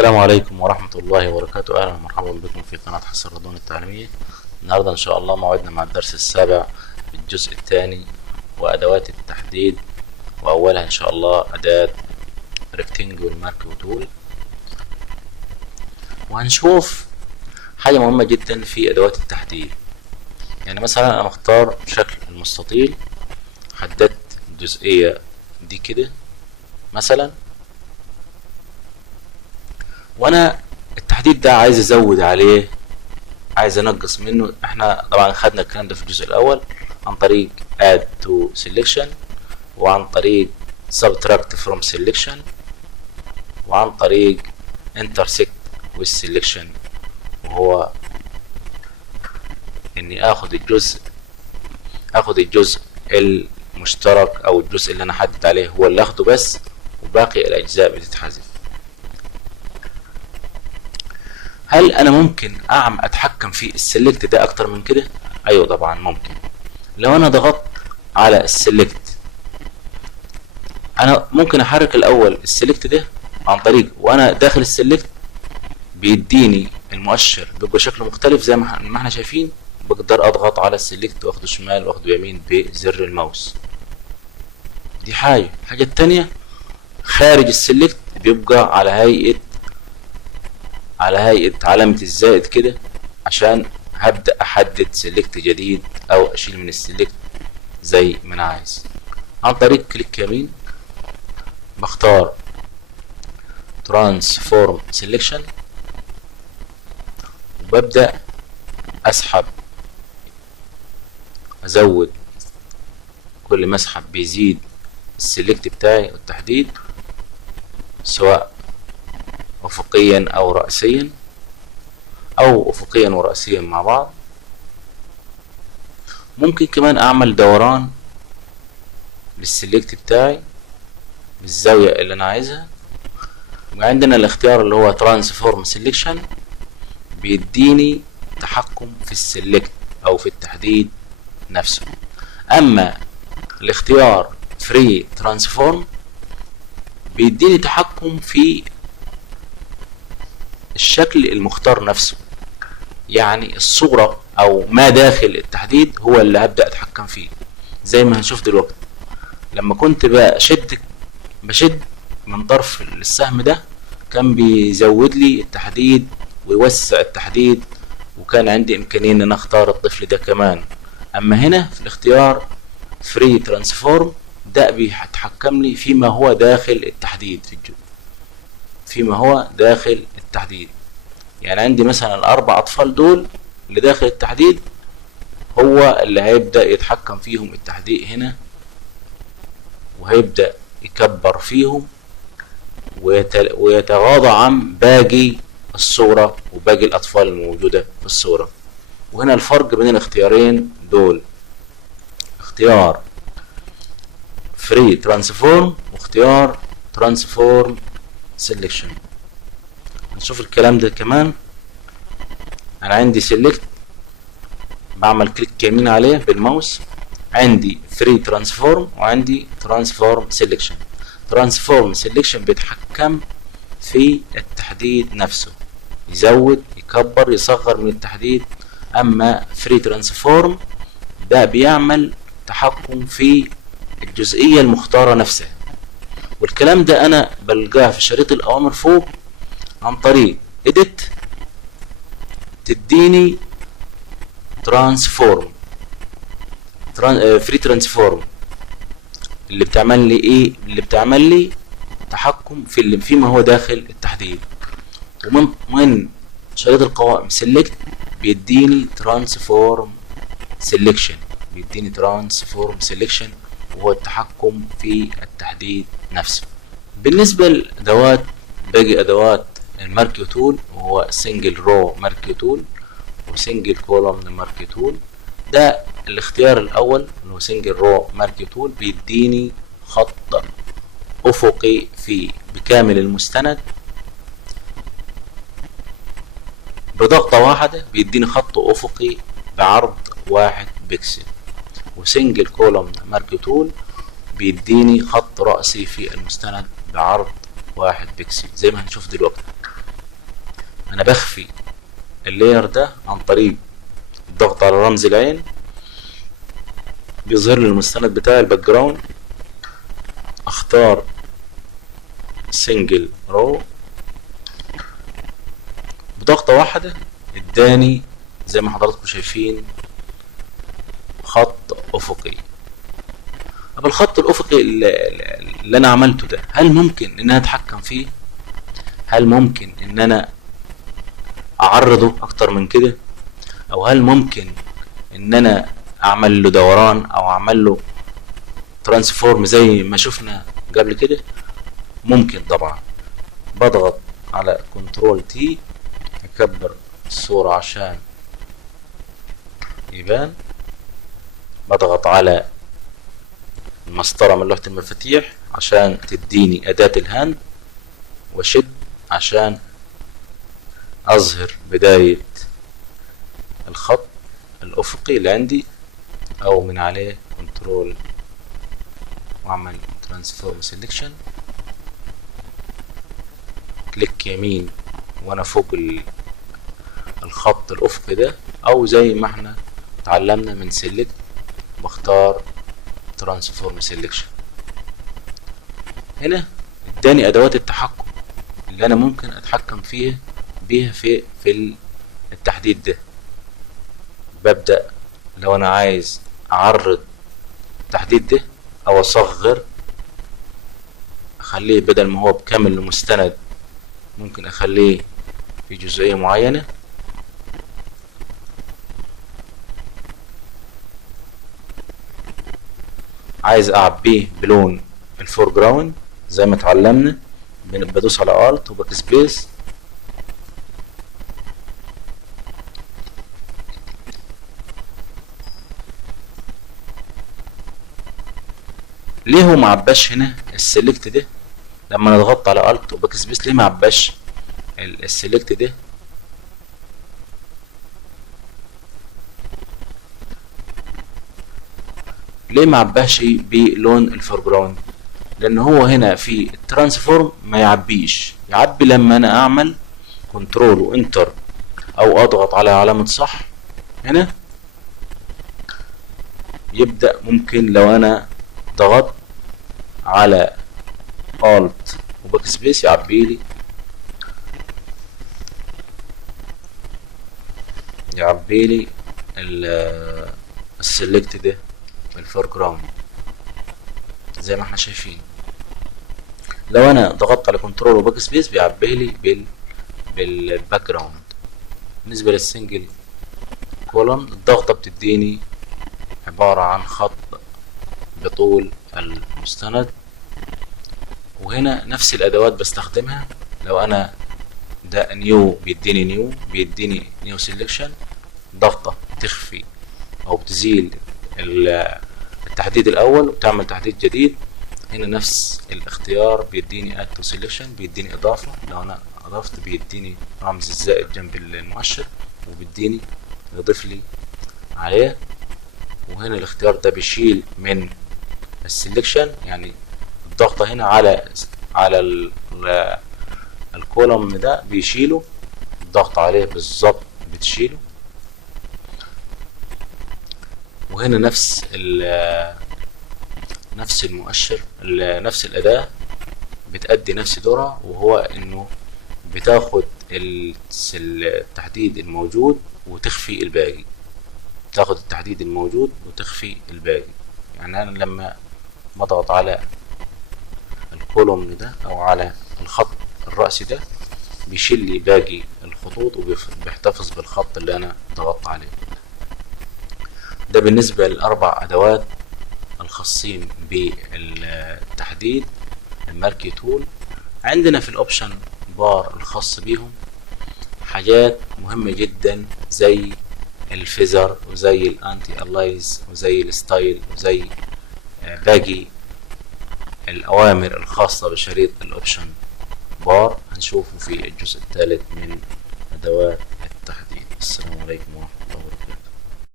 السلام عليكم ورحمة الله وبركاته. أهلا ومرحبا بكم في قناة حسن رضوان التعليمية. النهاردة إن شاء الله موعدنا مع الدرس السابع في الجزء الثاني وأدوات التحديد، وأولها إن شاء الله أداة ريكتنجل مارك تول. وهنشوف حاجة مهمة جدا في أدوات التحديد. يعني مثلا أنا مختار شكل المستطيل، حددت الجزئية دي كده مثلا، وانا التحديد ده عايز ازود عليه، عايز انقص منه. احنا طبعا خدنا الكلام ده في الجزء الاول عن طريق add to selection، وعن طريق subtract from selection، وعن طريق intersect with selection، وهو اني اخد الجزء المشترك او الجزء اللي انا حدد عليه هو اللي اخده بس، وباقي الاجزاء بتتحذف. هل انا ممكن اتحكم في السلكت ده اكتر من كده؟ ايوه طبعا ممكن. لو انا ضغطت على السلكت، انا ممكن احرك الاول السلكت ده عن طريق، وانا داخل السلكت بيديني المؤشر بيبقى شكله مختلف زي ما احنا شايفين. بقدر اضغط على السلكت واخده شمال واخده يمين بزر الماوس. دي حاجة التانية، خارج السلكت بيبقى على هيئة علامة الزائد كده، عشان هبدأ احدد سلكت جديد او اشيل من السلكت زي ما انا عايز. عن طريق كليك يمين بختار ترانسفورم سيلكشن، وببدأ اسحب، ازود. كل ما اسحب بيزيد السلكت بتاعي والتحديد، سواء افقيا او رأسيا، او افقيا ورأسيا مع بعض. ممكن كمان اعمل دوران للسلكت بتاعي بالزاوية اللي انا عايزها. وعندنا الاختيار اللي هو ترانسفورم سيلكشن، بيديني تحكم في السلكت او في التحديد نفسه. اما الاختيار فري ترانسفورم بيديني تحكم في الشكل المختار نفسه، يعني الصورة او ما داخل التحديد هو اللي هبدأ اتحكم فيه. زي ما هنشوف دلوقتي، لما كنت بشد من طرف السهم ده كان بيزود لي التحديد ويوسع التحديد، وكان عندي امكانية ان انا اختار الطفل ده كمان. اما هنا في الاختيار فري ترانسفورم ده بيتحكم لي فيما هو داخل التحديد، فيما هو داخل التحديد. يعني عندي مثلا الاربع اطفال دول اللي داخل التحديد، هو اللي هيبدأ يتحكم فيهم التحديد هنا، وهيبدأ يكبر فيهم ويتغاضى عن باقي الصورة وباقي الأطفال الموجودة في الصورة. وهنا الفرق بين الاختيارين دول، اختيار فري ترانسفورم واختيار ترانسفورم سيلكشن. نشوف الكلام ده كمان. أنا عندي سيلكت، بعمل كليك يمين عليه بالماوس، عندي فري ترانسفورم وعندي ترانسفورم سيلكشن. ترانسفورم سيلكشن بيتحكم في التحديد نفسه، يزود يكبر يصغر من التحديد. اما فري ترانسفورم ده بيعمل تحكم في الجزئية المختارة نفسها. والكلام ده انا بلقاه في شريط الاوامر فوق عن طريق edit، تديني ترانسفورم فري ترانسفورم اللي بتعمل لي ايه، اللي بتعمل لي تحكم فيما هو داخل التحديد. ومن شريط القوائم سيلكت بيديني ترانسفورم سيلكشن، وهو التحكم في التحديد نفسه. بالنسبة لأدوات باقي أدوات المارك تول، وهو سنجل رو مارك تول وسنجل كولوم مارك تول. ده الاختيار الأول اللي هو سنجل رو مارك تول، بيديني خط أفقي بكامل المستند، بضغطة واحدة بيديني خط أفقي بعرض 1 بكسل. وسنجل كولوم مارك تول بيديني خط رأسي في المستند بعرض 1 بكسل زي ما هنشوف دلوقتي. انا بخفي اللاير ده عن طريق الضغط على رمز العين، بيظهر لي المستند بتاعي الباك جراوند. اختار سنجل رو، بضغطة واحدة اداني زي ما حضراتكم شايفين خط افقي. طب الخط الافقي اللي انا عملته ده، هل ممكن ان انا اتحكم فيه؟ هل ممكن ان انا اعرضه اكتر من كده؟ او هل ممكن ان انا اعمل له دوران او اعمل له ترانسفورم زي ما شفنا قبل كده؟ ممكن طبعا. بضغط على كنترول تي، اكبر الصورة عشان يبان. بضغط على المسطرة من لوحة المفاتيح عشان تديني اداة الهاند، واشد عشان اظهر بداية الخط الافقي اللي عندي، او من عليه كنترول واعمل ترانسفورم سيلكشن، كليك يمين وانا فوق الخط الافقي ده، او زي ما احنا اتعلمنا من سيلكت بختار ترانسفورم سيلكشن. هنا اداني ادوات التحكم اللي انا ممكن اتحكم بيها في التحديد ده. ببدأ لو انا عايز اعرض التحديد ده او اصغر، اخليه بدل ما هو بكامل المستند ممكن اخليه في جزئية معينة. عايز اعبيه بلون الفور جراوند زي ما اتعلمنا، بدوس على الت وباك سبيس. ليه هو معباش هنا السلكت ده؟ لما نضغط على الت وباك سبيس ليه معباش السلكت ده؟ ليه معباش بلون الفور جراوند؟ لان هو هنا في الترانسفورم ما يعبيش، يعبي لما انا اعمل كنترول وانتر او اضغط على علامة صح هنا يبدأ. ممكن لو انا ضغطت على الت وباك سبيس يعبي لي السلكت ده بالفور جراوند زي ما احنا شايفين. لو انا ضغطت على كنترول وباك سبيس بيعبي لي بالباك جراوند. بالنسبه للسنجل كولوم الضغطه بتديني عباره عن خط بطول المستند، وهنا نفس الادوات بستخدمها. لو انا ده نيو بيديني نيو سيلكشن، ضغطه تخفي او بتزيل التحديد الاول وبتعمل تحديد جديد. هنا نفس الاختيار بيديني اد تو سيلكشن، بيديني اضافه. لو انا اضفت بيديني رمز الزائد جنب المؤشر وبيديني يضيف لي عليه. وهنا الاختيار ده بيشيل من السيلكشن، يعني الضغطه هنا على الكولوم ده بيشيله، الضغط عليه بالظبط بتشيله. وهنا نفس المؤشر، نفس الأداة بتأدي نفس دورها، وهو انه بتاخد التحديد الموجود وتخفي الباقي. بتاخد التحديد الموجود وتخفي الباقي. يعني انا لما بضغط على الكولوم ده او على الخط الرأسي ده بيشيل لي باقي الخطوط وبيحتفظ بالخط اللي انا ضغطت عليه. ده بالنسبة للأربع أدوات الخاصين بالتحديد الماركي تول. عندنا في الأوبشن بار الخاص بيهم حاجات مهمة جدا زي الفيزر وزي الانتي الايز وزي الستايل وزي باقي الأوامر الخاصة بشريط الأوبشن بار، هنشوفه في الجزء الثالث من أدوات التحديد. السلام عليكم ورحمة الله.